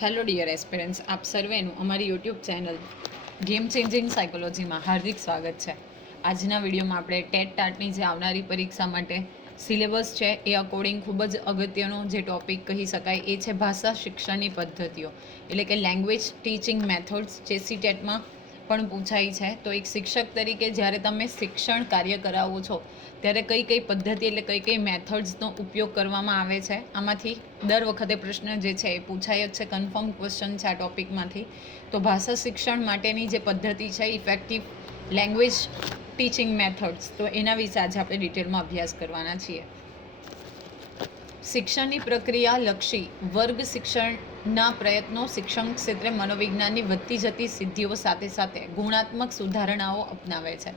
Hello dear aspirants આપ સર્વેનું અમારી યુટ્યુબ ચેનલ ગેમ ચેન્જિંગ સાયકોલોજીમાં હાર્દિક સ્વાગત છે. આજના વિડીયોમાં આપણે ટેટ ટાટની જે આવનારી પરીક્ષા માટે સિલેબસ છે, એ અકોર્ડિંગ ખૂબ જ અગત્યનો જે ટોપિક કહી શકાય, એ છે ભાષા શિક્ષણની પદ્ધતિઓ. એટલે કે લેંગ્વેજ ટીચિંગ મેથડ્સ જે ટેટમાં પણ પૂછાય છે. તો એક શિક્ષક તરીકે જ્યારે તમે શિક્ષણ કાર્ય કરાવો છો, ત્યારે કઈ કઈ પદ્ધતિ એટલે કઈ કઈ મેથડ્સનો ઉપયોગ કરવામાં આવે છે? આમાંથી દર વખતે પ્રશ્ન જે છે એ પૂછાય જ છે કન્ફર્મ ક્વેશ્ચન છે આ ટોપિકમાંથી તો ભાષા શિક્ષણ માટેની જે પદ્ધતિ છે ઇફેક્ટિવ લેંગ્વેજ ટીચિંગ મેથડ્સ તો એના વિશે આજે આપણે ડિટેલમાં અભ્યાસ કરવાના છીએ. શિક્ષણની પ્રક્રિયા લક્ષી વર્ગ શિક્ષણના પ્રયત્નો શિક્ષણ ક્ષેત્રે મનોવિજ્ઞાનની વધતી જતી સિદ્ધિઓ સાથે સાથે ગુણાત્મક સુધારણાઓ અપનાવે છે.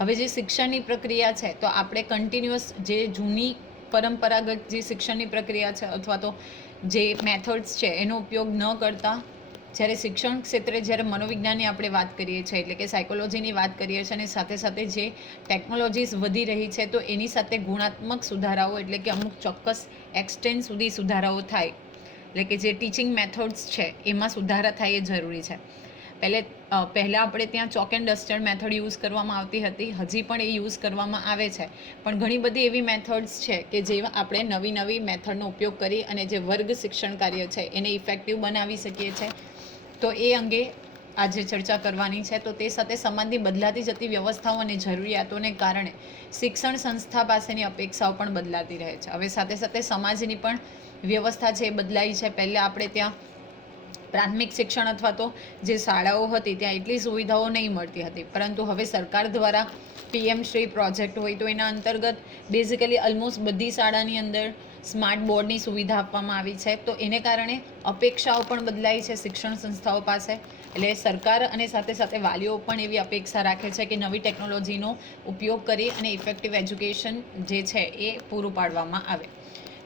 હવે જે શિક્ષણની પ્રક્રિયા છે, તો આપણે કન્ટિન્યુઅસ જે જૂની પરંપરાગત જે શિક્ષણની પ્રક્રિયા છે અથવા તો જે મેથડ્સ છે, એનો ઉપયોગ ન કરતા, જ્યારે શિક્ષણ ક્ષેત્રે જ્યારે મનોવિજ્ઞાનની આપણે વાત કરીએ છીએ, એટલે કે સાયકોલોજીની વાત કરીએ છીએ અને સાથે સાથે જે ટેકનોલોજીસ વધી રહી છે, તો એની સાથે ગુણાત્મક સુધારાઓ, એટલે કે અમુક ચોક્કસ એક્સટેન્ડ સુધી સુધારાઓ થાય. એટલે કે જે ટીચિંગ મેથડ્સ છે, એમાં સુધારા થાય એ જરૂરી છે. પહેલે પહેલાં આપણે ત્યાં chalk and duster method use કરવામાં આવતી હતી. હજી પણ એ યુઝ કરવામાં આવે છે. પણ ઘણી બધી એવી મેથડ્સ છે કે જે આપણે નવી નવી મેથડનો ઉપયોગ કરી અને જે વર્ગ શિક્ષણ કાર્ય છે, એને ઇફેક્ટિવ બનાવી શકીએ છીએ તો એ અંગે આજે ચર્ચા કરવાની છે. તો તે સાથે સમાજની બદલાતી જતી વ્યવસ્થાઓ અને જરૂરિયાતોને કારણે શિક્ષણ સંસ્થા પાસેની અપેક્ષાઓ પણ બદલાતી રહે છે. હવે સાથે સાથે સમાજની પણ વ્યવસ્થા છે એ બદલાઈ છે, પહેલાં આપણે ત્યાં પ્રાથમિક શિક્ષણ અથવા તો જે શાળાઓ હતી, ત્યાં એટલી સુવિધાઓ નહીં મળતી હતી. પરંતુ હવે સરકાર દ્વારા પીએમ શ્રી પ્રોજેક્ટ હોય તો એના અંતર્ગત બેઝિકલી ઓલમોસ્ટ બધી શાળાની અંદર સ્માર્ટ બોર્ડની સુવિધા આપવામાં આવી છે. તો એને કારણે અપેક્ષાઓ પણ બદલાઈ છે શિક્ષણ સંસ્થાઓ પાસે. એટલે સરકાર અને સાથે સાથે વાલીઓ પણ એવી અપેક્ષા રાખે છે કે નવી ટેકનોલોજીનો ઉપયોગ કરી અને ઇફેક્ટિવ એજ્યુકેશન જે છે એ પૂરું પાડવામાં આવે.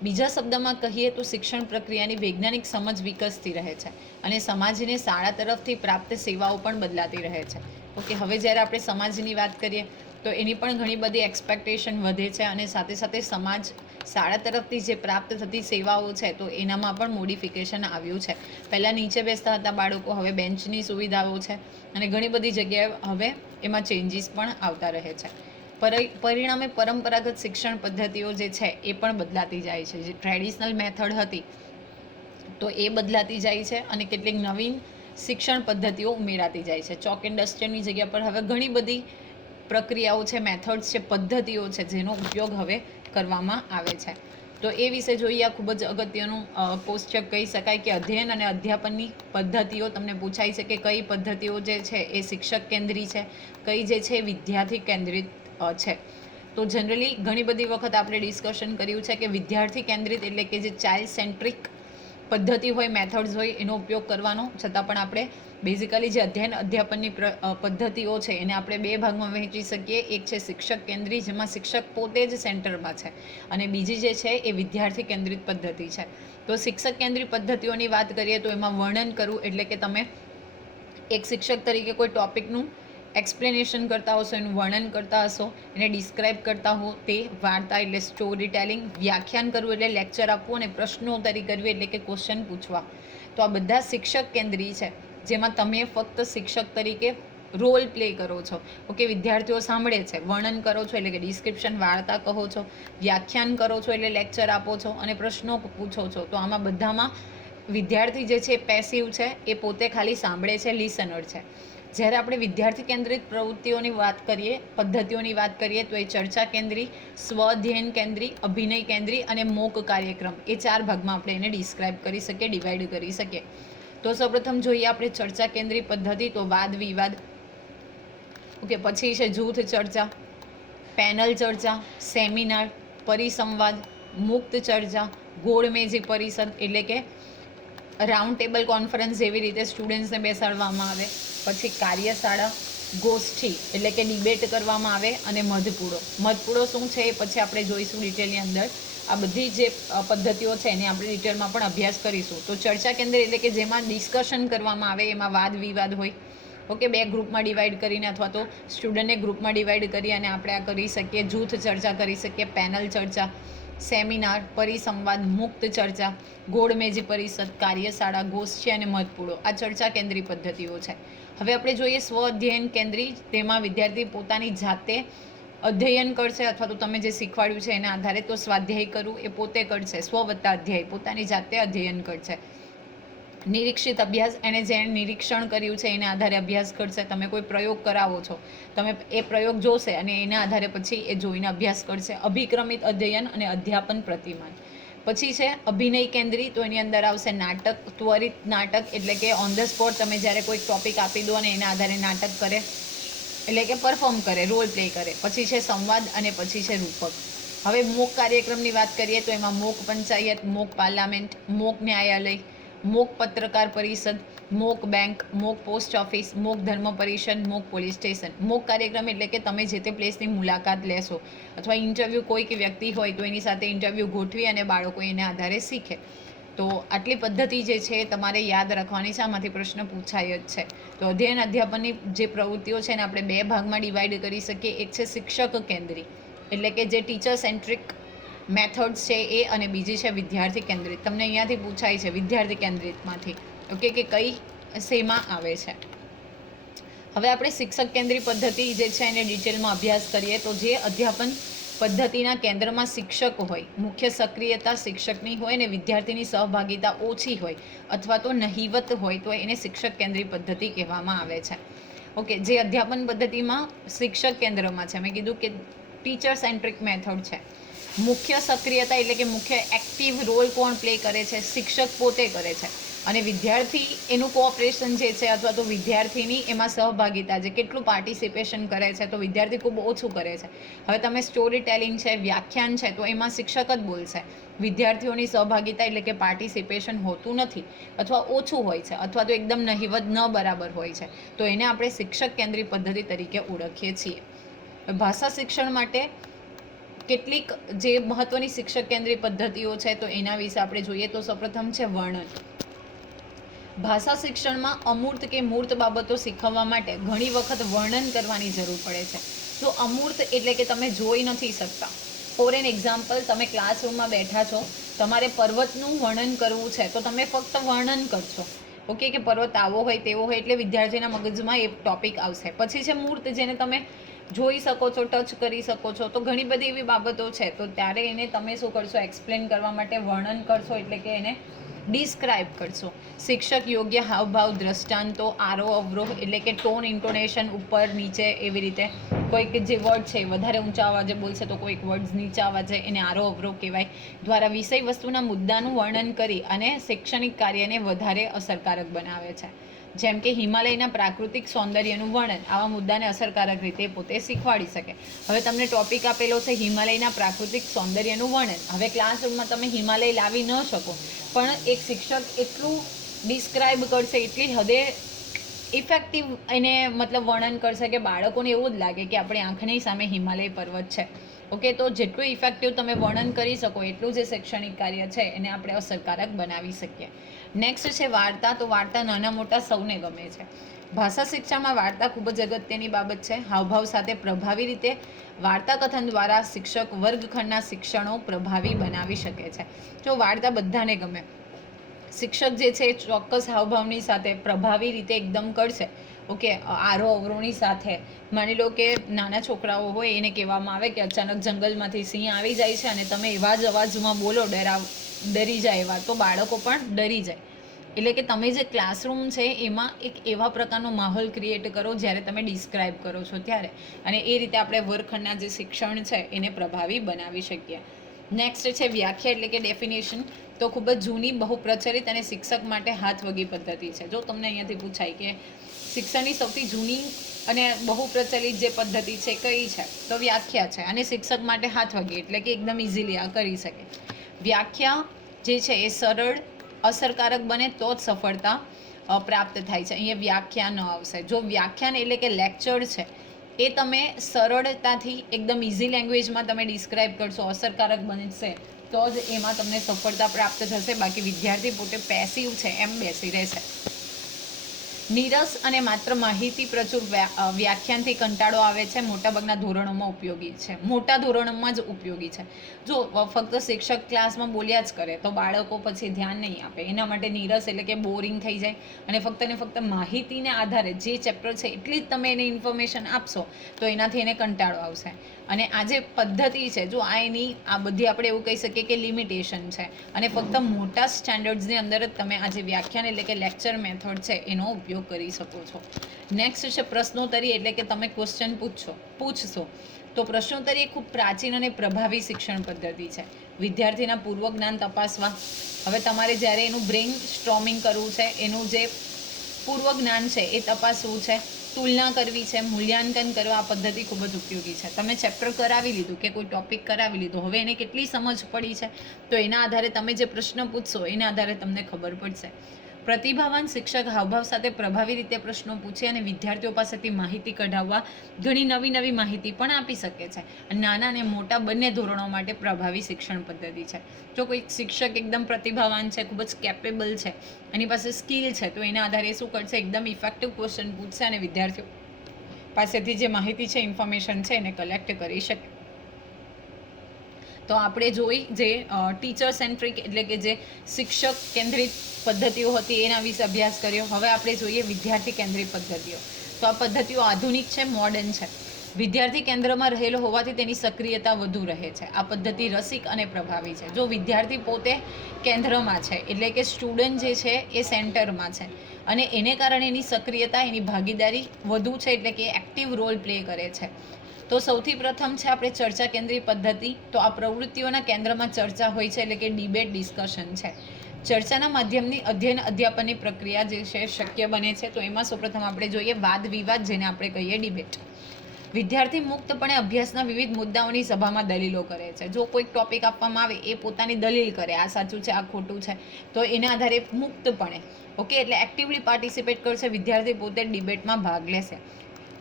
બીજા શબ્દમાં કહીએ તો શિક્ષણ પ્રક્રિયાની વૈજ્ઞાનિક સમજ વિકસતી રહે છે અને સમાજને શાળા તરફથી પ્રાપ્ત સેવાઓ પણ બદલાતી રહે છે. ઓકે, હવે જ્યારે આપણે સમાજની વાત કરીએ, તો એની પણ ઘણી બધી એક્સપેક્ટેશન વધે છે અને સાથે સાથે સમાજ શાળા તરફથી જે પ્રાપ્ત થતી સેવાઓ છે, તો એનામાં પણ મોડિફિકેશન આવ્યું છે. પહેલાં નીચે બેસતા હતા બાળકો, હવે બેન્ચની સુવિધાઓ છે અને ઘણી બધી જગ્યાએ હવે એમાં ચેન્જીસ પણ આવતા રહે છે. પરિણામે પરંપરાગત શિક્ષણ પદ્ધતિઓ જે છે એ પણ બદલાતી જાય છે. જે ટ્રેડિશનલ મેથડ હતી, તો એ બદલાતી જાય છે અને કેટલીક નવીન શિક્ષણ પદ્ધતિઓ ઉમેરાતી જાય છે. ચોક ઇન્ડસ્ટ્રીની જગ્યા પર હવે ઘણી બધી પ્રક્રિયાઓ છે મેથડ્સ છે, પદ્ધતિઓ છે, જેનો ઉપયોગ હવે કરવામાં આવે છે. તો એ વિશે જોઈએ, આ ખૂબ જ અગત્યનું કોષ્ટક કહી શકાય કે અધ્યયન અને અધ્યાપનની પદ્ધતિઓ તમને પૂછાય છે કે કઈ પદ્ધતિઓ જે છે એ શિક્ષક કેન્દ્રી છે, કઈ જે છે વિદ્યાર્થી કેન્દ્રિત છે. તો જનરલી ઘણી બધી વખત આપણે ડિસ્કશન કર્યું છે કે વિદ્યાર્થી કેન્દ્રિત એટલે કે જે ચાઇલ્ડ સેન્ટ્રિક પદ્ધતિ હોય મેથડ્સ હોય, એનો ઉપયોગ કરવાનો. છતાં પણ આપણે બેઝિકલી જે અધ્યયન અધ્યાપનની પદ્ધતિઓ છે, એને આપણે બે ભાગમાં વહેંચી શકીએ. એક છે શિક્ષક કેન્દ્રી જેમાં શિક્ષક પોતે જ સેન્ટરમાં છે. અને બીજી જે છે એ વિદ્યાર્થી કેન્દ્રિત પદ્ધતિ છે. તો શિક્ષક કેન્દ્રિત પદ્ધતિઓની વાત કરીએ તો એમાં વર્ણન કરવું એટલે કે તમે એક શિક્ષક તરીકે કોઈ ટોપિકનું એક્સપ્લેનેશન કરતા હશો, એનું વર્ણન કરતા હશો, એને ડિસ્ક્રાઇબ કરતા હો તે વાર્તા એટલે સ્ટોરી ટેલિંગ વ્યાખ્યાન કરવું એટલે લેક્ચર આપવું અને પ્રશ્નોત્તરી કરવી એટલે કે ક્વેશ્ચન પૂછવા. તો આ બધા શિક્ષક કેન્દ્રી છે, જેમાં તમે ફક્ત શિક્ષક તરીકે રોલ પ્લે કરો છો. ઓકે વિદ્યાર્થીઓ સાંભળે છે, વર્ણન કરો છો એટલે કે ડિસ્ક્રિપ્શન વાર્તા કહો છો, વ્યાખ્યાન કરો છો એટલે લેક્ચર આપો છો અને પ્રશ્નો પૂછો છો. તો આમાં બધામાં વિદ્યાર્થી જે છે પેસિવ છે, એ પોતે ખાલી સાંભળે છે લિસનર છે. જ્યારે આપણે વિદ્યાર્થી કેન્દ્રિત પ્રવૃત્તિઓની વાત કરીએ, પદ્ધતિઓની વાત કરીએ, તો એ ચર્ચા કેન્દ્રી સ્વઅધ્યયન કેન્દ્રી, અભિનય કેન્દ્રી અને મોક કાર્યક્રમ. એ ચાર ભાગમાં આપણે એને ડિસ્ક્રાઇબ કરી શકીએ ડિવાઈડ કરી શકીએ. તો સૌપ્રથમ જોઈએ આપણે ચર્ચા કેન્દ્રી પદ્ધતિ, તો વાદ, વિવાદ. ઓકે, પછી છે જૂથ ચર્ચા, પેનલ ચર્ચા, સેમિનાર, પરિસંવાદ, મુક્ત ચર્ચા, ગોળમેજી પરિષદ એટલે કે રાઉન્ડ ટેબલ કોન્ફરન્સ જેવી રીતે સ્ટુડન્ટ્સને બેસાડવામાં આવે. પછી કાર્યશાળા, ગોષ્ઠી એટલે કે ડિબેટ કરવામાં આવે અને મધપૂડો. મધપૂડો શું છે એ પછી આપણે જોઈશું ડિટેલની અંદર. આ બધી જે પદ્ધતિઓ છે એને આપણે ડિટેલમાં પણ અભ્યાસ કરીશું. તો ચર્ચા કેન્દ્ર એટલે કે જેમાં ડિસ્કશન કરવામાં આવે એમાં વાદ વિવાદ હોય. ઓકે, બે ગ્રુપમાં ડિવાઈડ કરીને અથવા તો સ્ટુડન્ટને ગ્રુપમાં ડિવાઈડ કરી અને આપણે આ કરી શકીએ. જૂથ ચર્ચા કરી શકીએ. પેનલ ચર્ચા. સેમિનાર, પરિસંવાદ, મુક્ત ચર્ચા ગોળમેજી પરિષદ, કાર્યશાળા, ગોષ્ઠી અને મધપુડો. આ ચર્ચા કેન્દ્રી પદ્ધતિઓ છે. હવે આપણે જોઈએ સ્વ અધ્યયન કેન્દ્રી, તેમાં વિદ્યાર્થી પોતાની જાતે અધ્યયન કરશે અથવા તો તમે જે શીખવાડ્યું છે એના આધારે તો સ્વાધ્યાય કરવું એ પોતે કરશે, સ્વ વત્તા અધ્યાય, પોતાની જાતે અધ્યયન કરશે. નિરીક્ષિત અભ્યાસ એણે જેણે નિરીક્ષણ કર્યું છે, એના આધારે અભ્યાસ કરશે. તમે કોઈ પ્રયોગ કરાવો છો, તમે એ પ્રયોગ જોશે અને એના આધારે પછી એ જોઈને અભ્યાસ કરશે. અભિક્રમિત અધ્યયન અને અધ્યાપન પ્રતિમાન પછી છે અભિનય કેન્દ્રી, તો એની અંદર આવશે નાટક, ત્વરિત નાટક, એટલે કે ઓન ધ સ્પોટ તમે જ્યારે કોઈ ટોપિક આપી દો અને એના આધારે નાટક કરે, એટલે કે પરફોર્મ કરે રોલ પ્લે કરે. પછી છે સંવાદ અને પછી છે રૂપક. હવે મોક કાર્યક્રમની વાત કરીએ તો એમાં mock panchayat, mock parliament, mock ન્યાયાલય mock પત્રકાર પરિષદ, mock bank, mock post office, mock ધર્મ પરિષદ, મોક પોલીસ સ્ટેશન. મોક કાર્યક્રમ એટલે કે તમે જે તે પ્લેસની મુલાકાત લેશો અથવા ઇન્ટરવ્યૂ કોઈક વ્યક્તિ હોય તો એની સાથે ઇન્ટરવ્યૂ ગોઠવી અને બાળકો એના આધારે શીખે. તો આટલી પદ્ધતિ જે છે તમારે યાદ રાખવાની છે. આમાંથી પ્રશ્ન પૂછાય જ છે. તો અધ્યયન અધ્યાપનની જે પ્રવૃત્તિઓ છે એને આપણે બે ભાગમાં ડિવાઈડ કરી શકીએ. એક છે શિક્ષક કેન્દ્રી. એટલે કે જે ટીચર સેન્ટ્રિક મેથડ્સ છે એ અને બીજી છે વિદ્યાર્થી કેન્દ્રિત. તમને અહીંયાથી પૂછાય છે વિદ્યાર્થી કેન્દ્રિતમાંથી. ઓકે કે કઈ શેમાં આવે છે? હવે આપણે શિક્ષક કેન્દ્રી પદ્ધતિ જે છે એને ડિટેલમાં અભ્યાસ કરીએ તો જે અધ્યાપન પદ્ધતિના કેન્દ્રમાં શિક્ષક હોય, મુખ્ય સક્રિયતા શિક્ષકની હોય અને વિદ્યાર્થીની સહભાગિતા ઓછી હોય અથવા તો નહિવત હોય, તો એને શિક્ષક કેન્દ્રિત પદ્ધતિ કહેવામાં આવે છે. ઓકે જે અધ્યાપન પદ્ધતિમાં શિક્ષક કેન્દ્રમાં છે, મેં કીધું કે ટીચર સેન્ટ્રિક મેથડ છે. મુખ્ય સક્રિયતા એટલે કે મુખ્ય એક્ટિવ રોલ કોણ પ્લે કરે છે? શિક્ષક પોતે કરે છે. અને વિદ્યાર્થી એનું કોઓપરેશન જે છે અથવા તો વિદ્યાર્થીની એમાં સહભાગિતા જે કેટલું પાર્ટિસિપેશન કરે છે તો વિદ્યાર્થી ખૂબ ઓછું કરે છે. હવે તમે સ્ટોરી ટેલિંગ છે, વ્યાખ્યાન છે તો એમાં શિક્ષક જ બોલશે. વિદ્યાર્થીઓની સહભાગિતા એટલે કે પાર્ટિસિપેશન હોતું નથી અથવા ઓછું હોય છે અથવા તો એકદમ નહિવત, ન બરાબર હોય છે. તો એને આપણે શિક્ષક કેન્દ્રિત પદ્ધતિ તરીકે ઓળખીએ છીએ. ભાષા શિક્ષણ માટે કેટલીક જે મહત્વની શિક્ષક કેન્દ્રી પદ્ધતિઓ છે તો એના વિશે આપણે જોઈએ તો સૌપ્રથમ છે વર્ણન. ભાષા શિક્ષણમાં અમૂર્ત કે મૂર્ત બાબતો શીખવવા માટે ઘણી વખત વર્ણન કરવાની જરૂર પડે છે. તો અમૂર્ત એટલે કે તમે જોઈ નથી શકતા. ફોર એન એક્ઝામ્પલ, તમે ક્લાસરૂમમાં બેઠા છો, તમારે પર્વતનું વર્ણન કરવું છે, તો તમે ફક્ત વર્ણન કરશો. ઓકે, કે પર્વત આવો હોય તેવો હોય એટલે વિદ્યાર્થીના મગજમાં એ ટોપિક આવશે. પછી છે મૂર્ત, જેને તમે જોઈ શકો છો, ટચ કરી શકો છો. તો ઘણી બધી એવી બાબતો છે. તો ત્યારે એને તમે શું કરશો? એક્સપ્લેન કરવા માટે વર્ણન કરશો, એટલે કે એને ડિસ્ક્રાઇબ કરશો. શિક્ષક યોગ્ય હાવભાવ, દ્રષ્ટાંતો, આરો, અવરોહ, એટલે કે ટોન ઇન્ટોનેશન ઉપર નીચે એવી રીતે કોઈક જે વર્ડ છે વધારે ઊંચા અવાજે બોલશે તો કોઈક વર્ડ્સ નીચા અવાજે એને આરો, અવરોહ કહેવાય. દ્વારા વિષય વસ્તુના મુદ્દાનું વર્ણન કરી અને શૈક્ષણિક કાર્યને વધારે અસરકારક બનાવે છે. જેમ કે હિમાલયના પ્રાકૃતિક સૌંદર્યનું વર્ણન આવા મુદ્દાને અસરકારક રીતે પોતે શીખવાડી શકે. હવે તમને ટોપિક આપેલો છે હિમાલયના પ્રાકૃતિક સૌંદર્યનું વર્ણન. હવે ક્લાસરૂમમાં તમે હિમાલય લાવી ન શકો. પણ એક શિક્ષક એટલું ડિસ્ક્રાઇબ કરશે, એટલી હદે ઇફેક્ટિવ એને મતલબ વર્ણન કરશે કે બાળકોને એવું જ લાગે કે આપણી આંખની સામે હિમાલય પર્વત છે. ઓકે તો જેટલું ઇફેક્ટિવ તમે વર્ણન કરી શકો, એટલું જે શૈક્ષણિક કાર્ય છે એને આપણે અસરકારક બનાવી શકીએ. નેક્સ્ટ છે વાર્તા. તો વાર્તા નાના મોટા સૌને ગમે છે. ભાષા શિક્ષામાં વાર્તા ખૂબ જ અગત્યની બાબત છે. હાવભાવ સાથે પ્રભાવી રીતે વાર્તા કથન દ્વારા શિક્ષક વર્ગખંડના શિક્ષણો પ્રભાવી બનાવી શકે છે. જો વાર્તા બધાને ગમે, શિક્ષક જે છે ચોક્કસ હાવભાવની સાથે પ્રભાવી રીતે એકદમ કરશે. ઓકે, આરો અવરોની સાથે. માની લો કે નાના છોકરાઓ હોય એને કહેવામાં આવે કે અચાનક જંગલમાંથી સિંહ આવી જાય છે અને તમે એવા જ અવાજમાં બોલો, ડરાવ ડરી જાય એવા તો બાળકો પણ ડરી જાય. એટલે કે તમે જે ક્લાસરૂમ છે, એમાં એક એવા પ્રકારનો માહોલ ક્રિએટ કરો જ્યારે તમે ડિસ્ક્રાઇબ કરો છો ત્યારે. અને એ રીતે આપણે વર્ગખંડના જે શિક્ષણ છે, એને પ્રભાવી બનાવી શકીએ. નેક્સ્ટ છે વ્યાખ્યા, એટલે કે ડેફિનેશન તો ખૂબ જ જૂની, બહુ પ્રચલિત અને શિક્ષક માટે હાથવગી પદ્ધતિ છે. જો તમને અહીંયાથી પૂછાય કે શિક્ષણની સૌથી જૂની અને બહુ પ્રચલિત જે પદ્ધતિ છે, કઈ છે? તો વ્યાખ્યા છે. અને શિક્ષક માટે હાથ વગી, એટલે કે એકદમ ઇઝીલી આ કરી શકે. વ્યાખ્યા જે છે એ સરળ, અસરકારક બને તો જ સફળતા પ્રાપ્ત થાય છે. અહીંયા વ્યાખ્યા ન આવશે. જો વ્યાખ્યાન એટલે કે લેક્ચર છે, એ તમે સરળતાથી એકદમ ઇઝી લેંગ્વેજમાં તમે ડિસ્ક્રાઇબ કરશો, અસરકારક બનશે તો જ એમાં તમને સફળતા પ્રાપ્ત થશે. બાકી વિદ્યાર્થી પોતે પેસિવ છે, એમ બેસી રહેશે. નીરસ અને માત્ર માહિતી પ્રચુર વ્યાખ્યાનથી કંટાળો આવે છે, મોટાભાગના ધોરણોમાં ઉપયોગી છે. મોટા ધોરણોમાં જ ઉપયોગી છે. જો ફક્ત શિક્ષક ક્લાસમાં બોલ્યા જ કરે, તો બાળકો પછી ધ્યાન નહીં આપે. એના માટે નીરસ એટલે કે બોરિંગ થઈ જાય. અને ફક્ત ને ફક્ત માહિતીને આધારે જે ચેપ્ટર છે, એટલી જ તમે એને ઇન્ફોર્મેશન આપશો, તો એનાથી એને કંટાળો આવશે. અને આ જે પદ્ધતિ છે, જો આ એની, આ બધી આપણે એવું કહી શકીએ કે લિમિટેશન છે. અને ફક્ત મોટા સ્ટાન્ડર્ડ્સની અંદર જ તમે આ જે વ્યાખ્યાન એટલે કે લેક્ચર મેથડ છે, એનો ઉપયોગ કરી શકો છો. નેક્સ્ટ છે પ્રશ્નોત્તરી, એટલે કે તમે ક્વેશ્ચન પૂછશો. પૂછશો. તો પ્રશ્નોત્તરી એ ખૂબ પ્રાચીન અને પ્રભાવી શિક્ષણ પદ્ધતિ છે. વિદ્યાર્થીના પૂર્વ જ્ઞાન તપાસવા. હવે તમારે જ્યારે એનું બ્રેઇન સ્ટ્રોમિંગ કરવું છે, એનું જે પૂર્વ જ્ઞાન છે, એ તપાસવું છે. તુલના કરવી છે, મૂલ્યાંકન કરવા આ પદ્ધતિ ખૂબ જ ઉપયોગી છે. તમે ચેપ્ટર કરાવી લીધું કે કોઈ ટોપિક કરાવી લીધું, હવે એને કેટલી સમજ પડી છે? તો એના આધારે તમે જે પ્રશ્ન પૂછશો, એના આધારે તમને ખબર પડશે. પ્રતિભાવાન શિક્ષક હાવભાવ સાથે પ્રભાવી રીતે પ્રશ્નો પૂછે અને વિદ્યાર્થીઓ પાસેથી માહિતી કઢાવવા ઘણી નવી નવી માહિતી પણ આપી શકે છે. નાના અને મોટા બંને ધોરણો માટે પ્રભાવી શિક્ષણ પદ્ધતિ છે. જો કોઈ શિક્ષક એકદમ પ્રતિભાવાન છે, ખૂબ જ કેપેબલ છે, એની પાસે સ્કિલ છે, તો એના આધારે શું કરશે? એકદમ ઇફેક્ટિવ ક્વેશ્ચન પૂછશે અને વિદ્યાર્થીઓ પાસેથી જે માહિતી છે ઇન્ફોર્મેશન છે, એને કલેક્ટ કરી શકે. તો આપણે જોઈ જે ટીચર સેન્ટ્રિક એટલે કે જે શિક્ષક કેન્દ્રિત પદ્ધતિઓ હતી એના વિશે અભ્યાસ કર્યો. હવે આપણે જોઈએ વિદ્યાર્થી કેન્દ્રિત પદ્ધતિઓ. તો આ પદ્ધતિઓ આધુનિક છે મોડર્ન છે. વિદ્યાર્થી કેન્દ્રમાં રહેલો હોવાથી તેની સક્રિયતા વધુ રહે છે. આ પદ્ધતિ રસિક અને પ્રભાવી છે. જો વિદ્યાર્થી પોતે કેન્દ્રમાં છે, એટલે કે સ્ટુડન્ટ જે છે એ સેન્ટરમાં છે. અને એને કારણે એની સક્રિયતા, એની ભાગીદારી વધુ છે, એટલે કે એક્ટિવ રોલ પ્લે કરે છે. તો સૌથી પ્રથમ છે આપણે ચર્ચા કેન્દ્રિત પદ્ધતિ. તો આ પ્રવૃત્તિઓના કેન્દ્રમાં ચર્ચા હોય છે એટલે કે ડિબેટ, ડિસ્કશન છે. ચર્ચાના માધ્યમની અધ્યયન, અધ્યાપનની પ્રક્રિયા જે છે શક્ય બને છે. તો એમાં સૌપ્રથમ આપણે જોઈએ વાદ વિવાદ જેને આપણે કહીએ ડિબેટ. વિદ્યાર્થી મુક્તપણે અભ્યાસના વિવિધ મુદ્દાઓની સભામાં દલીલો કરે છે. જો કોઈક ટોપિક આપવામાં આવે, એ પોતાની દલીલ કરે. આ સાચું છે, આ ખોટું છે. તો એના આધારે મુક્તપણે. ઓકે? એટલે એક્ટિવલી પાર્ટિસિપેટ કરશે વિદ્યાર્થી પોતે ડિબેટમાં ભાગ લેશે.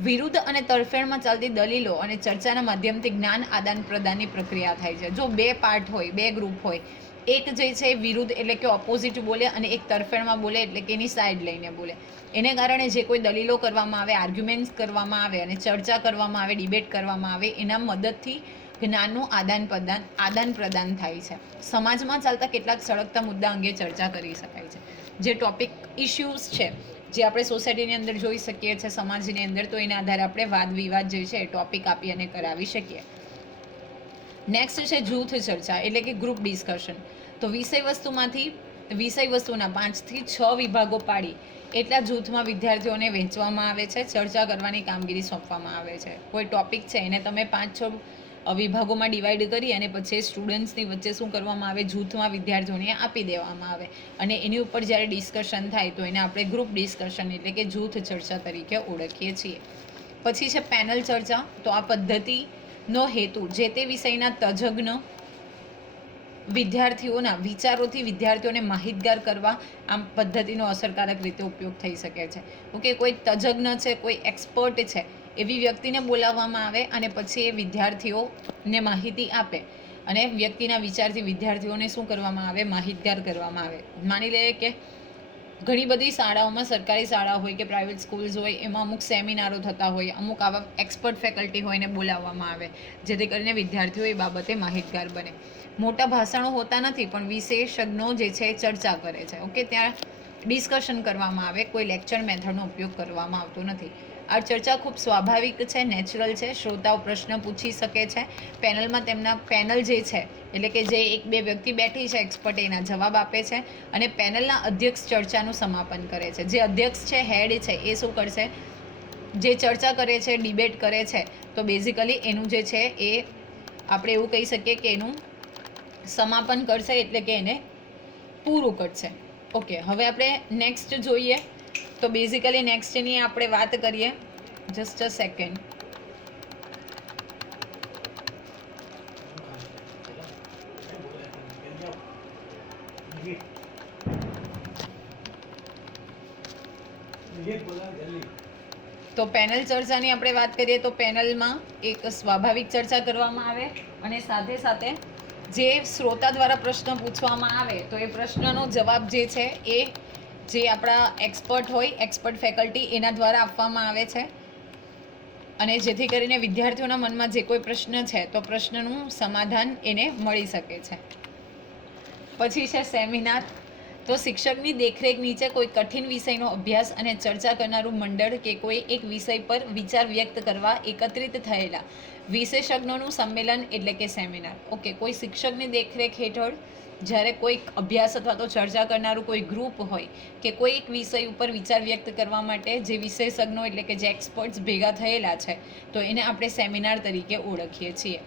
વિરુદ્ધ અને તરફેણમાં ચાલતી દલીલો અને ચર્ચાના માધ્યમથી જ્ઞાન આદાન પ્રદાનની પ્રક્રિયા થાય છે. જો બે પાર્ટ હોય, બે ગ્રુપ હોય, એક જે છે વિરુદ્ધ એટલે કે ઓપોઝિટ બોલે અને એક તરફેણમાં બોલે એટલે કે એની સાઈડ લઈને બોલે. એને કારણે જે કોઈ દલીલો કરવામાં આવે આર્ગ્યુમેન્ટ્સ કરવામાં આવે અને ચર્ચા કરવામાં આવે ડિબેટ કરવામાં આવે, એના મદદથી જ્ઞાનનું આદાન પ્રદાન આદાન પ્રદાન થાય છે. સમાજમાં ચાલતા કેટલાક સળગતા મુદ્દા અંગે ચર્ચા કરી શકાય છે. જે ટોપિક ઇશ્યુઝ છે જે આપણે સોસાયટીની અંદર જોઈ શકીએ છીએ, સમાજની અંદર, તો એના આધારે આપણે વાદ વિવાદ જે છે ટોપિક આપી અને કરાવી શકીએ. નેક્સ્ટ છે જૂથ ચર્ચા, એટલે કે ગ્રુપ ડિસ્કશન તો વિષય વસ્તુમાંથી, વિષય વસ્તુના પાંચથી છ વિભાગો પાડી, એટલા જૂથમાં વિદ્યાર્થીઓને વહેંચવામાં આવે છે, ચર્ચા કરવાની કામગીરી સોંપવામાં આવે છે. કોઈ ટોપિક છે, એને તમે પાંચ છ વિભાગોમાં ડિવાઈડ કરી અને પછી સ્ટુડન્ટ્સની વચ્ચે શું કરવામાં આવે? જૂથમાં વિદ્યાર્થીઓને આપી દેવામાં આવે. અને એની ઉપર જ્યારે ડિસ્કશન થાય તો એને આપણે ગ્રુપ ડિસ્કશન એટલે કે જૂથ ચર્ચા તરીકે ઓળખીએ છીએ. પછી છે પેનલ ચર્ચા. તો આ પદ્ધતિનો હેતુ જે તે વિષયના તજજ્ઞ વિદ્યાર્થીઓના વિચારોથી વિદ્યાર્થીઓને માહિતગાર કરવા આમ પદ્ધતિનો અસરકારક રીતે ઉપયોગ થઈ શકે છે. ઓકે, કોઈ તજજ્ઞ છે, કોઈ એક્સપર્ટ છે એવી વ્યક્તિને બોલાવવામાં આવે અને પછી એ વિદ્યાર્થીઓને માહિતી આપે. અને વ્યક્તિના વિચારથી વિદ્યાર્થીઓને શું કરવામાં આવે, માહિતગાર કરવામાં આવે. માની લઈએ કે ઘણી બધી શાળાઓમાં સરકારી શાળા હોય કે પ્રાઇવેટ સ્કૂલ્સ હોય, એમાં અમુક સેમિનારો થતા હોય, અમુક આવા એક્સપર્ટ ફેકલ્ટી હોય એને બોલાવવામાં આવે, જેથી કરીને વિદ્યાર્થીઓ એ બાબતે માહિતગાર બને. મોટા ભાષણો હોતા નથી, પણ વિશેષજ્ઞો જે છે એ ચર્ચા કરે છે. ઓકે, ત્યાં ડિસ્કશન કરવામાં આવે, કોઈ લેક્ચર મેથડનો ઉપયોગ કરવામાં આવતો નથી. આ ચર્ચા ખૂબ સ્વાભાવિક છે, નેચરલ છે. શ્રોતાઓ પ્રશ્ન પૂછી શકે છે. પેનલમાં તેમના પેનલ જે છે, એટલે કે જે એક બે વ્યક્તિ બેઠી છે એક્સપર્ટ, એના જવાબ આપે છે અને પેનલના અધ્યક્ષ ચર્ચાનું સમાપન કરે છે. જે અધ્યક્ષ છે, હેડ છે, એ શું કરશે? જે ચર્ચા કરે છે, ડિબેટ કરે છે, તો બેઝિકલી એનું જે છે, એ આપણે એવું કહી શકીએ કે એનું સમાપન કરશે એટલે કે એને પૂરું કરશે. ઓકે, હવે આપણે નેક્સ્ટ જોઈએ. તો બેઝિકલી નેક્સ્ટની આપણે વાત કરીએ. જસ્ટ અ સેકન્ડ તો પેનલ ચર્ચાની આપણે વાત કરીએ તો પેનલમાં એક સ્વાભાવિક ચર્ચા કરવામાં આવે અને સાથે સાથે જે શ્રોતા દ્વારા પ્રશ્ન પૂછવામાં આવે તો એ પ્રશ્નનો જવાબ જે છે એ જે આપણા એક્સપર્ટ હોય, એક્સપર્ટ ફેકલ્ટી એના દ્વારા આપવામાં આવે છે. અને જેથી કરીને વિદ્યાર્થીઓના મનમાં જે કોઈ પ્રશ્ન છે, તો પ્રશ્નનું સમાધાન એને મળી શકે છે. પછી છે સેમિનાર. તો શિક્ષકની દેખરેખ નીચે કોઈ કઠિન વિષયનો અભ્યાસ અને ચર્ચા કરનારું મંડળ કે કોઈ એક વિષય પર વિચાર વ્યક્ત કરવા એકત્રિત થયેલા વિશેષજ્ઞોનું સંમેલન એટલે કે સેમિનાર. ઓકે, કોઈ શિક્ષકની દેખરેખ હેઠળ જ્યારે કોઈક અભ્યાસ અથવા તો ચર્ચા કરનારું કોઈ ગ્રુપ હોય કે કોઈ એક વિષય ઉપર વિચાર વ્યક્ત કરવા માટે જે વિશેષજ્ઞો એટલે કે જે એક્સપર્ટ્સ ભેગા થયેલા છે, તો એને આપણે સેમિનાર તરીકે ઓળખીએ છીએ.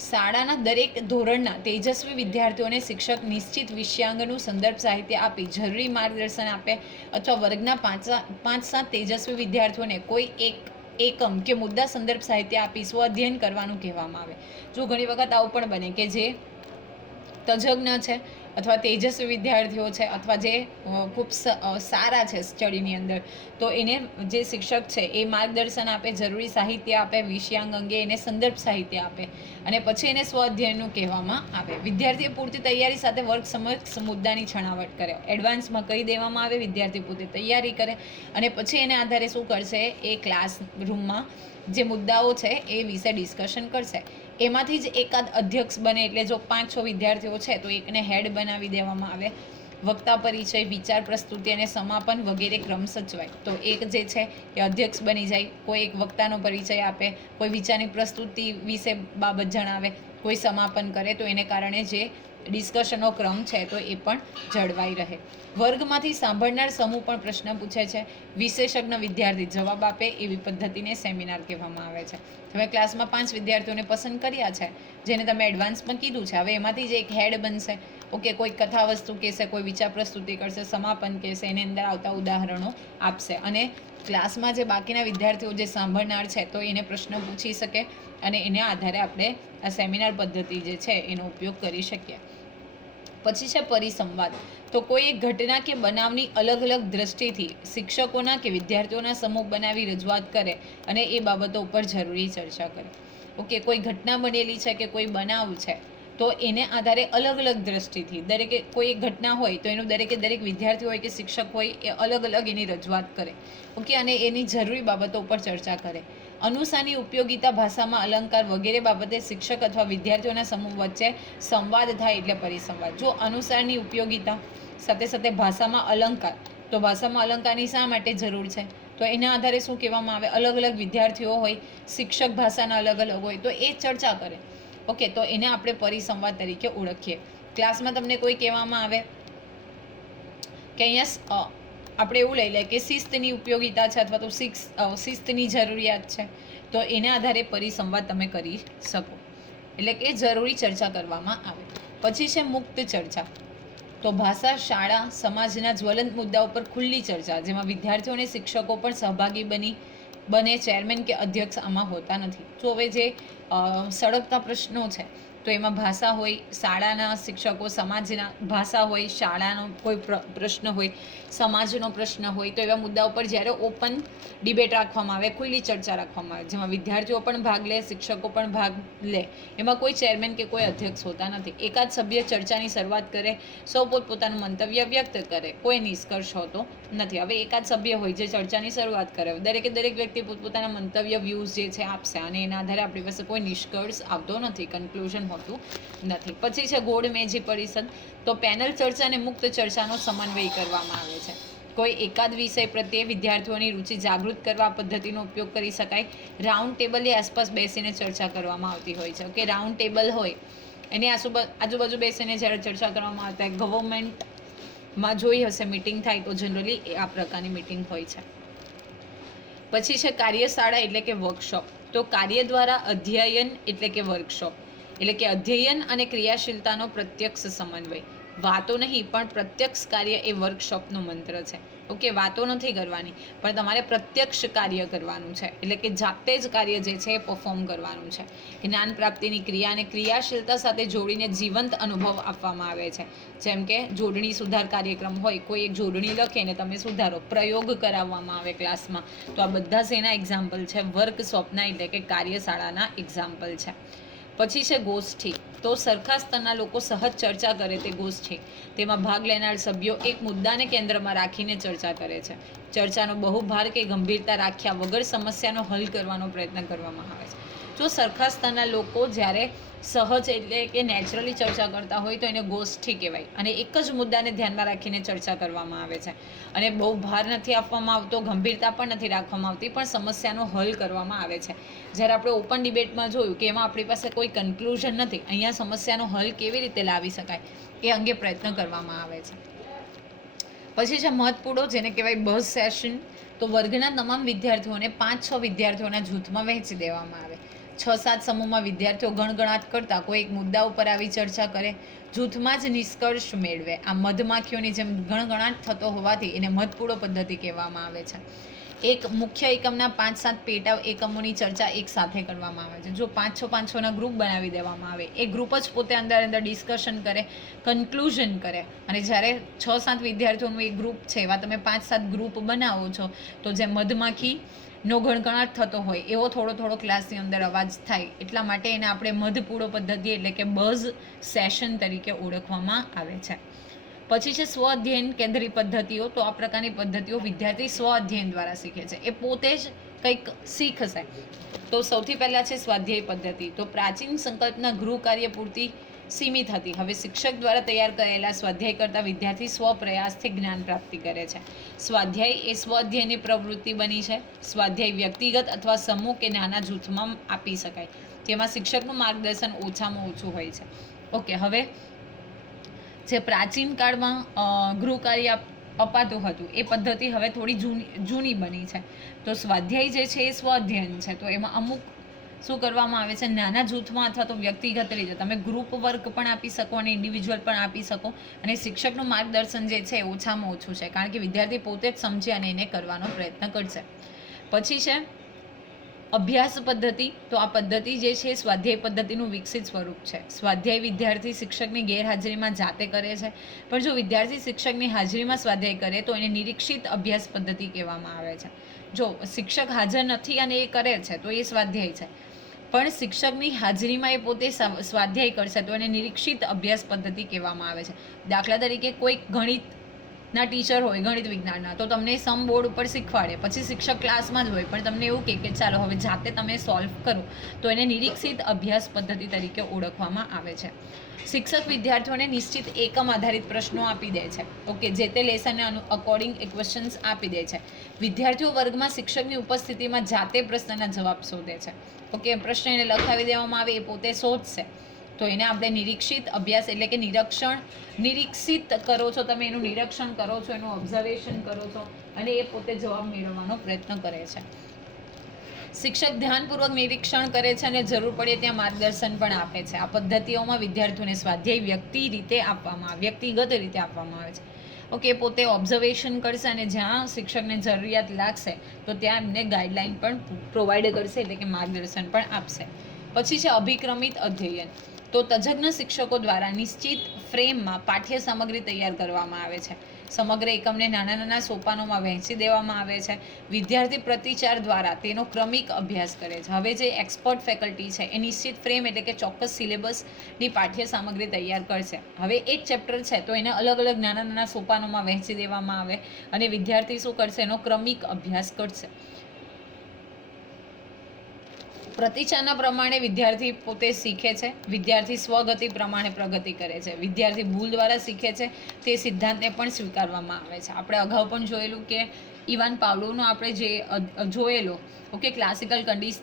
શાળાના દરેક ધોરણના તેજસ્વી વિદ્યાર્થીઓને શિક્ષક નિશ્ચિત વિષયાંગનું સંદર્ભ સાહિત્ય આપી, જરૂરી માર્ગદર્શન આપે અથવા વર્ગના પાંચ પાંચ સાત તેજસ્વી વિદ્યાર્થીઓને કોઈ એક એકમ કે મુદ્દા સંદર્ભ સાહિત્ય આપી સ્વ અધ્યયન કરવાનું કહેવામાં આવે. જો ઘણી વખત આવું પણ બને કે જે તજજ્ઞ છે અથવા તેજસ્વી વિદ્યાર્થીઓ છે અથવા જે ખૂબ સારા છે સ્ટડીની અંદર, તો એને જે શિક્ષક છે એ માર્ગદર્શન આપે, જરૂરી સાહિત્ય આપે, વિષયાંગ અંગે એને સંદર્ભ સાહિત્ય આપે અને પછી એને સ્વ અધ્યયનનું કહેવામાં આવે. વિદ્યાર્થીએ પૂરતી તૈયારી સાથે વર્ગ સમક્ષ મુદ્દાની છણાવટ કરે. એડવાન્સમાં કહી દેવામાં આવે વિદ્યાર્થી પોતે તૈયારી કરે અને પછી એને આધારે શું કરશે? એ ક્લાસ રૂમમાં જે મુદ્દાઓ છે એ વિશે ડિસ્કશન કરશે. એમાંથી જ એકાદ અધ્યક્ષ બને એટલે જો પાંચ છ વિદ્યાર્થીઓ છે, તો એકને હેડ બનાવી દેવામાં આવે. વક્તા પરિચય, વિચાર પ્રસ્તુતિ અને સમાપન વગેરે ક્રમ સચવાય. તો એક જે છે એ અધ્યક્ષ બની જાય. કોઈ એક વક્તાનો પરિચય આપે, કોઈ વિચારની પ્રસ્તુતિ વિશે બાબત જણાવે, કોઈ સમાપન કરે, તો એને કારણે જે ડિસ્કશનનો ક્રમ છે, તો એ પણ જળવાઈ રહે. વર્ગમાંથી સાંભળનાર સમૂહ પણ પ્રશ્ન પૂછે છે, વિશેષજ્ઞ વિદ્યાર્થી જવાબ આપે એવી પદ્ધતિને સેમિનાર કહેવામાં આવે છે. તમે ક્લાસમાં પાંચ વિદ્યાર્થીઓને પસંદ કર્યા છે, જેને તમે એડવાન્સમાં કીધું છે. હવે એમાંથી જે એક હેડ બનશે. ઓકે, કોઈ કથા વસ્તુ કહેશે, કોઈ વિચાર પ્રસ્તુતિ કરશે, સમાપન કહેશે, એની અંદર આવતા ઉદાહરણો આપશે. અને ક્લાસમાં જે બાકીના વિદ્યાર્થીઓ જે સાંભળનાર છે, તો એને પ્રશ્ન પૂછી શકે અને એને આધારે આપણે આ સેમિનાર પદ્ધતિ જે છે, એનો ઉપયોગ કરી શકીએ. પછી છે પરિસંવાદ. તો કોઈ એક ઘટના કે બનાવની અલગ અલગ દ્રષ્ટિથી શિક્ષકોના કે વિદ્યાર્થીઓના સમૂહ બનાવી રજૂઆત કરે અને એ બાબતો ઉપર જરૂરી ચર્ચા કરે. ઓકે, કોઈ ઘટના બનેલી છે કે કોઈ બનાવ છે, તો એને આધારે અલગ અલગ દ્રષ્ટિથી દરેકે કોઈ એક ઘટના હોય તો એનું દરેકે દરેક વિદ્યાર્થી હોય કે શિક્ષક હોય એ અલગ અલગ એની રજૂઆત કરે. ઓકે, અને એની જરૂરી બાબતો ઉપર ચર્ચા કરે. અનુસારની ઉપયોગિતા ભાષામાં અલંકાર વગેરે બાબતે શિક્ષક અથવા વિદ્યાર્થીઓના સમૂહ વચ્ચે સંવાદ થાય એટલે પરિસંવાદ. જો અનુસારની ઉપયોગિતા સાથે સાથે ભાષામાં અલંકાર, તો ભાષામાં અલંકારની શા માટે જરૂર છે? તો એના આધારે શું કહેવામાં આવે? અલગ અલગ વિદ્યાર્થીઓ હોય, શિક્ષક ભાષાના અલગ અલગ હોય, તો એ ચર્ચા કરે. ઓકે, તો એને આપણે પરિસંવાદ તરીકે ઓળખીએ. ક્લાસમાં તમને કોઈ કહેવામાં આવે? કે અહીંયા આપણે એવું લઈ લઈએ કે શિસ્તની ઉપયોગિતા છે અથવા તો શિક્ષ શિસ્તની જરૂરિયાત છે, તો એના આધારે પરિસંવાદ તમે કરી શકો. એટલે કે જરૂરી ચર્ચા કરવામાં આવે. પછી છે મુક્ત ચર્ચા. તો ભાષા, શાળા, સમાજના જ્વલંત મુદ્દા ઉપર ખુલ્લી ચર્ચા, જેમાં વિદ્યાર્થીઓ અને શિક્ષકો પણ સહભાગી બની, બને ચેરમેન કે અધ્યક્ષ આમાં હોતા નથી. તો હવે જે સળગતા પ્રશ્નો છે તો એમાં ભાષા હોય, શાળાના શિક્ષકો, સમાજના ભાષા હોય, શાળાનો કોઈ પ્ર- પ્રશ્ન હોય, સમાજનો પ્રશ્ન હોય, તો એવા મુદ્દા ઉપર જ્યારે ઓપન ડિબેટ રાખવામાં આવે, ખુલ્લી ચર્ચા રાખવામાં આવે, જેમાં વિદ્યાર્થીઓ પણ ભાગ લે, શિક્ષકો પણ ભાગ લે, એમાં કોઈ ચેરમેન કે કોઈ અધ્યક્ષ હોતા નથી. એકાદ સભ્ય ચર્ચાની શરૂઆત કરે, સૌ પોતપોતાનું મંતવ્ય વ્યક્ત કરે, કોઈ નિષ્કર્ષ હોતો નથી. હવે એકાદ સભ્ય હોય જે ચર્ચાની શરૂઆત કરે દરેકે દરેક વ્યક્તિ પોતપોતાના મંતવ્ય વ્યૂઝ જે છે આપશે, અને એના આધારે આપણી પાસે કોઈ નિષ્કર્ષ આવતો નથી કન્ક્લુઝન હોતું. નથી. પછી છે ગોળ મેજી પરિષદ. તો પેનલ ચર્ચા અને મુક્ત ચર્ચાનો સમન્વય કરવામાં આવે છે. કોઈ એકાદ વિષય પ્રત્યે વિદ્યાર્થીઓની રુચિ જાગૃત કરવા પદ્ધતિનો ઉપયોગ કરી શકાય. રાઉન્ડ ટેબલની આસપાસ બેસીને ચર્ચા કરવામાં આવતી હોય છે. કે રાઉન્ડ ટેબલ હોય. એની આજુબાજુ બેસીને જ્યારે ચર્ચા કરવામાં આવતા હોય ગવર્મેન્ટમાં જોઈ હશે મિટિંગ થાય તો જનરલી આ પ્રકારની મિટિંગ હોય છે. પછી છે કાર્યશાળા એટલે કે વર્કશોપ. તો કાર્ય દ્વારા અધ્યયન એટલે કે વર્કશોપ. એટલે કે અધ્યયન અને ક્રિયાશીલતાનો પ્રત્યક્ષ સમન્વય. વાતો નહીં, પણ પ્રત્યક્ષ કાર્ય એ વર્કશોપનો મંત્ર છે. ઓકે, વાતો નથી કરવાની, પણ તમારે પ્રત્યક્ષ કાર્ય કરવાનું છે. એટલે કે જાતે જ કાર્ય જે છે એ પરફોર્મ કરવાનું છે. જ્ઞાન પ્રાપ્તિની ક્રિયા અને ક્રિયાશીલતા સાથે જોડીને જીવંત અનુભવ આપવામાં આવે છે. જેમ કે જોડણી સુધાર કાર્યક્રમ હોય, કોઈ એક જોડણી લખે ને તમે સુધારો, પ્રયોગ કરાવવામાં આવે ક્લાસમાં. તો આ બધા શેના એક્ઝામ્પલ છે? વર્કશોપના એટલે કે કાર્યશાળાના એક્ઝામ્પલ છે. પછી છે ગોષ્ઠી. તો સરખા સ્તરના લોકો સહજ ચર્ચા કરે તે ગોષ્ઠી. તેમાં ભાગ લેનાર સભ્યો એક મુદ્દાને કેન્દ્રમાં રાખીને ચર્ચા કરે છે. ચર્ચાનો બહુ ભાર કે ગંભીરતા રાખ્યા વગર સમસ્યાનો હલ કરવાનો પ્રયત્ન કરવામાં આવે છે. જો સરખા સ્તરના લોકો જ્યારે સહજ એટલે કે નેચરલી ચર્ચા કરતા હોય તો એને ગોષ્ઠી કહેવાય. અને એક જ મુદ્દાને ધ્યાનમાં રાખીને ચર્ચા કરવામાં આવે છે. અને બહુ ભાર નથી આપવામાં આવતો, ગંભીરતા પણ નથી રાખવામાં આવતી, પણ સમસ્યાનો હલ કરવામાં આવે છે. જ્યારે આપણે ઓપન ડિબેટમાં જોયું કે એમાં આપણી પાસે કોઈ કન્ક્લુઝન નથી, અહીંયા સમસ્યાનો હલ કેવી રીતે લાવી શકાય એ અંગે પ્રયત્ન કરવામાં આવે છે. પછી છે મહત્વપૂર્ણો, જેને કહેવાય બસ સેશન, તો વર્ગના તમામ વિદ્યાર્થીઓને પાંચ છ વિદ્યાર્થીઓના જૂથમાં વહેંચી દેવામાં આવે. છ સાત સમૂહમાં વિદ્યાર્થીઓ ગણગણાટ કરતા કોઈ એક મુદ્દા ઉપર આવી ચર્ચા કરે, જૂથમાં જ નિષ્કર્ષ મેળવે. આ મધમાખીઓની જેમ ગણગણાટ થતો હોવાથી એને મધપૂડો પદ્ધતિ કહેવામાં આવે છે. એક મુખ્ય એકમના પાંચ સાત પેટા એકમોની ચર્ચા એક સાથે કરવામાં આવે છે. જો પાંચ છ પાંચ છના ગ્રુપ બનાવી દેવામાં આવે, એ ગ્રુપ જ પોતે અંદર અંદર ડિસ્કશન કરે, કન્ક્લુઝન કરે. અને જ્યારે છ સાત વિદ્યાર્થીઓનું એક ગ્રુપ છે, એવા તમે પાંચ સાત ગ્રુપ બનાવો છો, તો જે મધમાખી નો ગણગણાટ થતો હોય, એવો થોડો થોડો ક્લાસની અંદર અવાજ થાય. એટલા માટે એને આપણે મધપૂડો પદ્ધતિ એટલે કે બઝ સેશન તરીકે ઓળખવામાં આવે છે. પછી છે સ્વ અધ્યયન કેન્દ્રિત પદ્ધતિઓ, તો આ પ્રકારની પદ્ધતિઓ વિદ્યાર્થી સ્વ અધ્યયન દ્વારા શીખે છે. એ પોતે જ કંઈક શીખશે તો સૌથી પહેલાં છે સ્વાધ્યાય પદ્ધતિ. તો પ્રાચીન સંકલ્પના ગૃહ કાર્ય પૂરતી સીમિત હતી. હવે શિક્ષક દ્વારા તૈયાર કરેલા સ્વાધ્યાય કરતાં વિદ્યાર્થી સ્વપ્રયાસથી જ્ઞાન પ્રાપ્તિ કરે છે. સ્વાધ્યાય એ સ્વાધ્યાયની પ્રવૃત્તિ બની છે. સ્વાધ્યાય વ્યક્તિગત અથવા સમૂહ કે નાના જૂથમાં આપી શકાય, જેમાં શિક્ષકનું માર્ગદર્શન ઓછામાં ઓછું હોય છે. ઓકે હવે જે પ્રાચીન કાળમાં ગૃહ કાર્ય અપાતું હતું, એ પદ્ધતિ હવે થોડી જૂની જૂની બની છે. તો સ્વાધ્યાય જે છે એ સ્વ અધ્યયન છે. તો એમાં અમુક શું કરવામાં આવે છે? નાના જૂથમાં અથવા તો વ્યક્તિગત રીતે તમે ગ્રુપ વર્ક પણ આપી શકો અને ઇન્ડિવિજ્યુઅલ પણ આપી શકો અને શિક્ષકનું માર્ગદર્શન જે છે ઓછામાં ઓછું છે, કારણ કે વિદ્યાર્થી પોતે જ સમજે અને એને કરવાનો પ્રયત્ન કરશે. પછી છે, અભ્યાસ પદ્ધતિ. તો આ પદ્ધતિ જે છે સ્વાધ્યાય પદ્ધતિનું વિકસિત સ્વરૂપ છે. સ્વાધ્યાય વિદ્યાર્થી શિક્ષકની ગેરહાજરીમાં જાતે કરે છે. પણ જો વિદ્યાર્થી શિક્ષકની હાજરીમાં સ્વાધ્યાય કરે, તો એને નિરીક્ષિત અભ્યાસ પદ્ધતિ કહેવામાં આવે છે. જો શિક્ષક હાજર નથી અને એ કરે છે, તો એ સ્વાધ્યાય છે. પણ શિક્ષકની હાજરીમાં એ પોતે સ્વાધ્યાય કરશે તો એને નિરીક્ષિત અભ્યાસ પદ્ધતિ કહેવામાં આવે છે. દાખલા તરીકે કોઈક ગણિત ના ટીચર હોય, ગણિત વિજ્ઞાનના, તો તમને સમ બોર્ડ ઉપર શીખવાડે. પછી શિક્ષક ક્લાસમાં જ હોય, પણ તમને એવું કહે કે ચાલો, હવે જાતે તમે સોલ્વ કરો. તો એને નિરીક્ષિત અભ્યાસ પદ્ધતિ તરીકે ઓળખવામાં આવે છે. શિક્ષક વિદ્યાર્થીઓને નિશ્ચિત એકમ આધારિત પ્રશ્નો આપી દે છે. ઓકે, જે તે લેસનને અકોર્ડિંગ એ ક્વેશ્ચન્સ આપી દે છે. વિદ્યાર્થીઓ વર્ગમાં શિક્ષકની ઉપસ્થિતિમાં જાતે પ્રશ્નના જવાબ શોધે છે. ઓકે પ્રશ્ન એને લખાવી દેવામાં આવે, એ પોતે શોધશે. તો એને આપણે નિરીક્ષિત અભ્યાસ એટલે કે નિરીક્ષણ, નિરીક્ષિત કરો છો તમે, એનું નિરીક્ષણ કરો છો, એનું ઓબ્ઝર્વેશન કરો છો, અને એ પોતે જવાબ મેળવવાનો પ્રયત્ન કરે છે. શિક્ષક ધ્યાનપૂર્વક નિરીક્ષણ કરે છે અને જરૂર પડે ત્યાં માર્ગદર્શન પણ આપે છે. આ પદ્ધતિઓમાં વિદ્યાર્થીઓને સ્વાધ્યાય વ્યક્તિ રીતે આપવામાં વ્યક્તિગત રીતે આપવામાં આવે છે. ઓકે, પોતે ઓબ્ઝર્વેશન કરશે અને જ્યાં શિક્ષકને જરૂરિયાત લાગશે, તો ત્યાં એમને ગાઈડલાઈન પણ પ્રોવાઈડ કરશે, એટલે કે માર્ગદર્શન પણ આપશે. પછી છે અભિક્રમિત અધ્યયન. તો તજજ્ઞ શિક્ષકો દ્વારા નિશ્ચિત ફ્રેમમાં પાઠ્ય સામગ્રી તૈયાર કરવામાં આવે છે. સમગ્ર એકમને નાના નાના સોપાનોમાં વહેંચી દેવામાં આવે છે. વિદ્યાર્થી પ્રતિચાર દ્વારા તેનો ક્રમિક અભ્યાસ કરે છે. હવે જે એક્સપર્ટ ફેકલ્ટી છે, એ નિશ્ચિત ફ્રેમ એટલે કે ચોક્કસ સિલેબસની પાઠ્ય સામગ્રી તૈયાર કરશે. હવે એક ચેપ્ટર છે, તો એને અલગ અલગ નાના નાના સોપાનોમાં વહેંચી દેવામાં આવે અને વિદ્યાર્થી શું કરશે? એનો ક્રમિક અભ્યાસ કરશે. પ્રતિચારના પ્રમાણે વિદ્યાર્થી પોતે શીખે છે, વિદ્યાર્થી સ્વગતિ પ્રમાણે પ્રગતિ કરે છે, વિદ્યાર્થી ભૂલ દ્વારા શીખે છે, તે સિદ્ધાંતને પણ સ્વીકારવામાં આવે છે. આપણે અગાઉ પણ જોયેલું કે ઇવાન પાવલોનો આપણે જે જોયેલો, ઓકે ક્લાસિકલ કન્ડિસ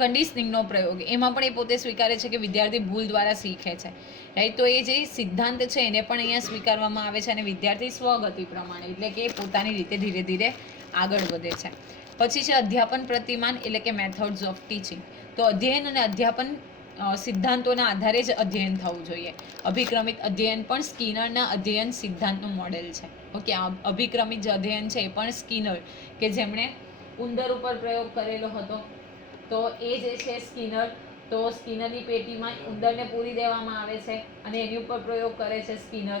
કન્ડિશનિંગનો પ્રયોગ, એમાં પણ એ પોતે સ્વીકારે છે કે વિદ્યાર્થી ભૂલ દ્વારા શીખે છે. રાઈટ તો એ જે સિદ્ધાંત છે એને પણ અહીંયા સ્વીકારવામાં આવે છે અને વિદ્યાર્થી સ્વગતિ પ્રમાણે, એટલે કે એ પોતાની રીતે ધીરે ધીરે આગળ વધે છે. પછી છે અધ્યાપન પ્રતિમાન એટલે કે મેથડ્સ ઓફ ટીચિંગ તો અધ્યયન અને અધ્યાપન સિદ્ધાંતોના આધારે જ અધ્યયન થવું જોઈએ. અભિક્રમિત અધ્યયન પણ સ્કિનરના અધ્યયન સિદ્ધાંતનું મોડેલ છે. ઓકે આ અભિક્રમિત જે અધ્યયન છે એ પણ સ્કિનર, કે જેમણે ઉંદર ઉપર પ્રયોગ કરેલો હતો. તો એ જે છે સ્કિનર, તો સ્કિનરની પેટીમાં ઉંદરને પૂરી દેવામાં આવે છે અને એની ઉપર પ્રયોગ કરે છે સ્કિનર.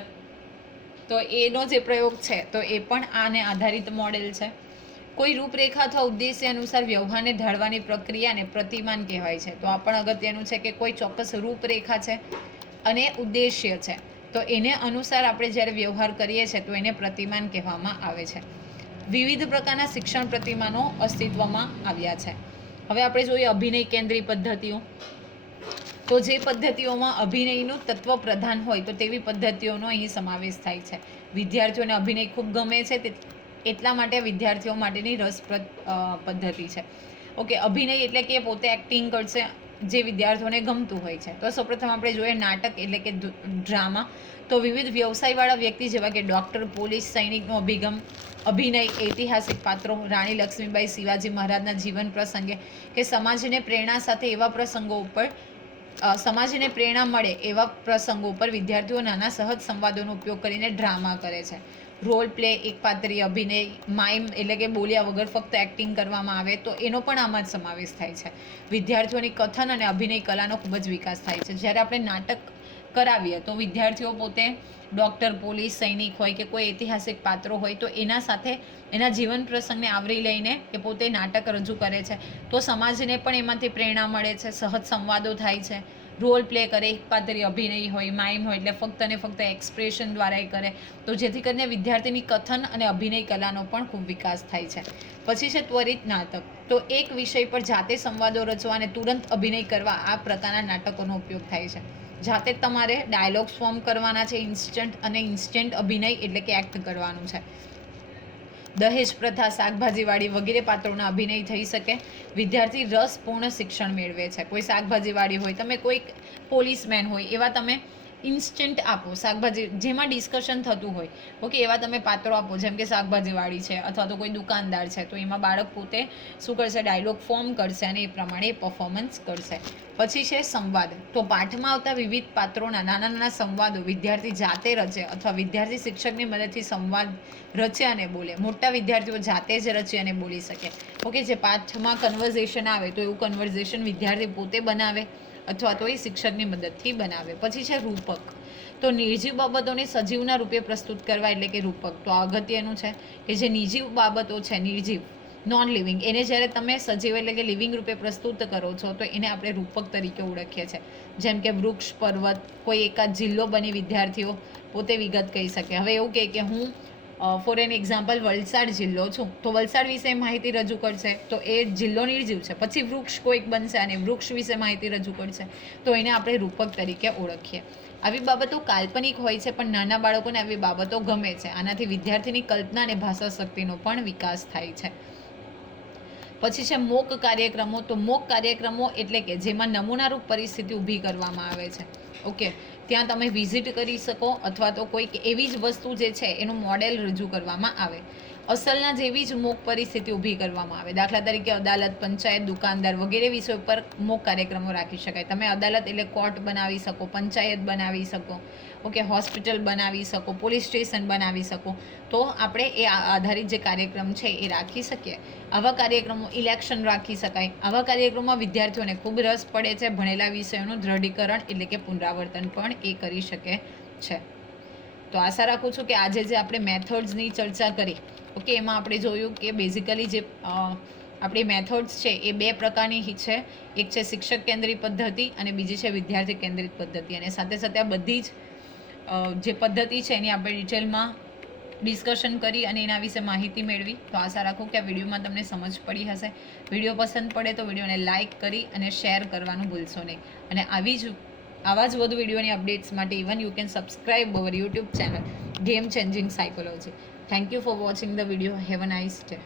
તો એનો જે પ્રયોગ છે, તો એ પણ આને આધારિત મોડેલ છે. કોઈ રૂપરેખા અથવા ઉદ્દેશ્ય અનુસાર વ્યવહારને ઢાળવાની પ્રક્રિયાને પ્રતિમાન કહેવાય છે. તો આ પણ અગત્યનું છે કે કોઈ ચોક્કસ રૂપરેખા છે અને ઉદ્દેશ્ય છે. તો એને અનુસાર આપણે જ્યારે વ્યવહાર કરીએ છીએ તો એને પ્રતિમાન કહેવામાં આવે છે. વિવિધ પ્રકારના શિક્ષણ પ્રતિમાનો અસ્તિત્વમાં આવ્યા છે. હવે આપણે જોઈએ અભિનય કેન્દ્રી પદ્ધતિઓ. તો જે પદ્ધતિઓમાં અભિનયનું તત્વ પ્રધાન હોય તો તેવી પદ્ધતિઓનો અહીં સમાવેશ થાય છે. વિદ્યાર્થીઓને અભિનય ખૂબ ગમે છે, તે એટલા માટે વિદ્યાર્થીઓ માટેની રસપ્રદ પદ્ધતિ છે. ઓકે, અભિનય એટલે કે પોતે એક્ટિંગ કરશે જે વિદ્યાર્થીઓને ગમતું હોય છે. તો સૌપ્રથમ આપણે જોઈએ નાટક એટલે કે ડ્રામા તો વિવિધ વ્યવસાયવાળા વ્યક્તિ જેવા કે ડૉક્ટર પોલીસ, સૈનિકનો અભિગમ, અભિનય, ઐતિહાસિક પાત્રો, રાણી લક્ષ્મીબાઈ શિવાજી મહારાજના જીવન પ્રસંગે કે સમાજને પ્રેરણા સાથે એવા પ્રસંગો ઉપર સમાજને પ્રેરણા મળે એવા પ્રસંગો ઉપર વિદ્યાર્થીઓ નાના સહજ સંવાદોનો ઉપયોગ કરીને ડ્રામા કરે છે. રોલ પ્લે, એક પાત્રી અભિનય, માઇમ એટલે કે બોલ્યા વગર ફક્ત એક્ટિંગ કરવામાં આવે, તો એનો પણ આમાં જ સમાવેશ થાય છે. વિદ્યાર્થીઓની કથન અને અભિનય કલાનો ખૂબ જ વિકાસ થાય છે. જ્યારે આપણે નાટક કરાવીએ, તો વિદ્યાર્થીઓ પોતે ડૉક્ટર પોલીસ સૈનિક હોય કે કોઈ ઐતિહાસિક પાત્રો હોય, તો એના સાથે, એના જીવન પ્રસંગને આવરી લઈને એ પોતે નાટક રજૂ કરે છે. તો સમાજને પણ એમાંથી પ્રેરણા મળે છે, સહજ સંવાદો થાય છે. રોલ પ્લે કરે, એક પાત્રી અભિનય હોય માઇમ હોય, એટલે ફક્ત ને ફક્ત એક્સપ્રેશન દ્વારા એ કરે. તો જેથી કરીને વિદ્યાર્થીની કથન અને અભિનય કલાનો પણ ખૂબ વિકાસ થાય છે. પછી છે ત્વરિત નાટક. તો એક વિષય પર જાતે સંવાદો રચવા અને તુરંત અભિનય કરવા આ પ્રકારના નાટકોનો ઉપયોગ થાય છે. જાતે તમારે ડાયલોગ્સ ફોર્મ કરવાના છે ઇન્સ્ટન્ટ અને ઇન્સ્ટન્ટ અભિનય એટલે કે એક્ટ કરવાનું છે. દહેજ પ્રથા શાકભાજીવાળી વગેરે પાત્રોના અભિનય થઈ શકે. વિદ્યાર્થી રસપૂર્ણ શિક્ષણ મેળવે છે. કોઈ શાકભાજીવાળી હોય, તમે કોઈક પોલીસમેન હોય, એવા તમે ઇન્સ્ટન્ટ આપો. શાકભાજી, જેમાં ડિસ્કશન થતું હોય. ઓકે એવા તમે પાત્રો આપો. જેમ કે શાકભાજીવાળી છે અથવા તો કોઈ દુકાનદાર છે, તો એમાં બાળક પોતે શું કરશે? ડાયલોગ ફોર્મ કરશે અને એ પ્રમાણે પરફોર્મન્સ કરશે. પછી છે સંવાદ. તો પાઠમાં આવતા વિવિધ પાત્રોના નાના નાના સંવાદો વિદ્યાર્થી જાતે રચે અથવા વિદ્યાર્થી શિક્ષકની મદદથી સંવાદ રચે અને બોલે. મોટા વિદ્યાર્થીઓ જાતે જ રચી અને બોલી શકે. ઓકે જે પાઠમાં કન્વર્ઝેશન આવે તો એવું કન્વર્ઝેશન વિદ્યાર્થી પોતે બનાવે. અથવા તો એ શિક્ષકની મદદથી બનાવે. પછી છે રૂપક. તો નિર્જીવ બાબતોને સજીવના રૂપે પ્રસ્તુત કરવા એટલે કે રૂપક. તો આ અગત્યનું છે કે જે નિર્જીવ બાબતો છે, નિર્જીવ નોન લિવિંગ એને જ્યારે તમે સજીવ એટલે કે લિવિંગ રૂપે પ્રસ્તુત કરો છો, તો એને આપણે રૂપક તરીકે ઓળખીએ છીએ. જેમ કે વૃક્ષ, પર્વત, કોઈ એકાદ જિલ્લો બની વિદ્યાર્થીઓ પોતે વિગત કહી શકે. હવે એવું કહે કે હું ફોર એન એક્ઝામ્પલ વલસાડ જિલ્લો છું, તો વલસાડ વિશે માહિતી રજૂ કરશે, તો એ જિલ્લો નિર્જીવ છે. પછી વૃક્ષ કોઈક બનશે અને વૃક્ષ વિશે માહિતી રજૂ કરશે, તો એને આપણે રૂપક તરીકે ઓળખીએ. આવી બાબતો કાલ્પનિક હોય છે, પણ નાના બાળકોને આવી બાબતો ગમે છે. આનાથી વિદ્યાર્થીની કલ્પના અને ભાષા શક્તિનો પણ વિકાસ થાય છે. પછી છે મોક કાર્યક્રમો, તો મોક કાર્યક્રમો એટલે કે જેમાં નમૂનારૂપ પરિસ્થિતિ ઊભી કરવામાં આવે છે. ઓકે. ત્યાં તમે વિઝિટ કરી શકો અથવા તો કોઈક એવી જ વસ્તુ જે છે એનું મોડેલ રજૂ કરવામાં આવે. અસલના જેવી જ મોક પરિસ્થિતિ ઊભી કરવામાં આવે. દાખલા તરીકે અદાલત, પંચાયત, દુકાનદાર વગેરે વિષયો પર મોક કાર્યક્રમો રાખી શકાય. તમે અદાલત એટલે કોર્ટ બનાવી શકો, પંચાયત બનાવી શકો, ઓકે, હોસ્પિટલ બનાવી શકો, પોલીસ સ્ટેશન બનાવી શકો. તો આપણે એ આધારિત જે કાર્યક્રમ છે એ રાખી શકીએ. આવા કાર્યક્રમો ઇલેક્શન રાખી શકાય. આવા કાર્યક્રમોમાં વિદ્યાર્થીઓને ખૂબ રસ પડે છે. ભણેલા વિષયોનું દ્રઢીકરણ એટલે કે પુનરાવર્તન પણ એ કરી શકે છે. તો આશા રાખું છું કે આજે જે આપણે મેથડ્સની ચર્ચા કરી ઓકે, એમાં આપણે જોયું કે બેઝિકલી જે આપણી મેથડ્સ છે એ બે પ્રકારની છે. એક છે શિક્ષક કેન્દ્રિત પદ્ધતિ અને બીજી છે વિદ્યાર્થી કેન્દ્રિત પદ્ધતિ. અને સાથે સાથે આ બધી જ જે પદ્ધતિ છે એની આપણે ડિટેલમાં ડિસ્કશન કરી અને એના વિશે માહિતી મેળવી. તો આશા રાખું કે આ વિડીયોમાં તમને સમજ પડી હશે. વીડિયો પસંદ પડે તો વિડીયોને લાઇક કરી અને શેર કરવાનું ભૂલશો નહીં. અને આવી જ, આવા જ વધુ વિડીયોની અપડેટ્સ માટે even you can subscribe our YouTube channel game changing psychology Thank you for watching the video. Have a nice day.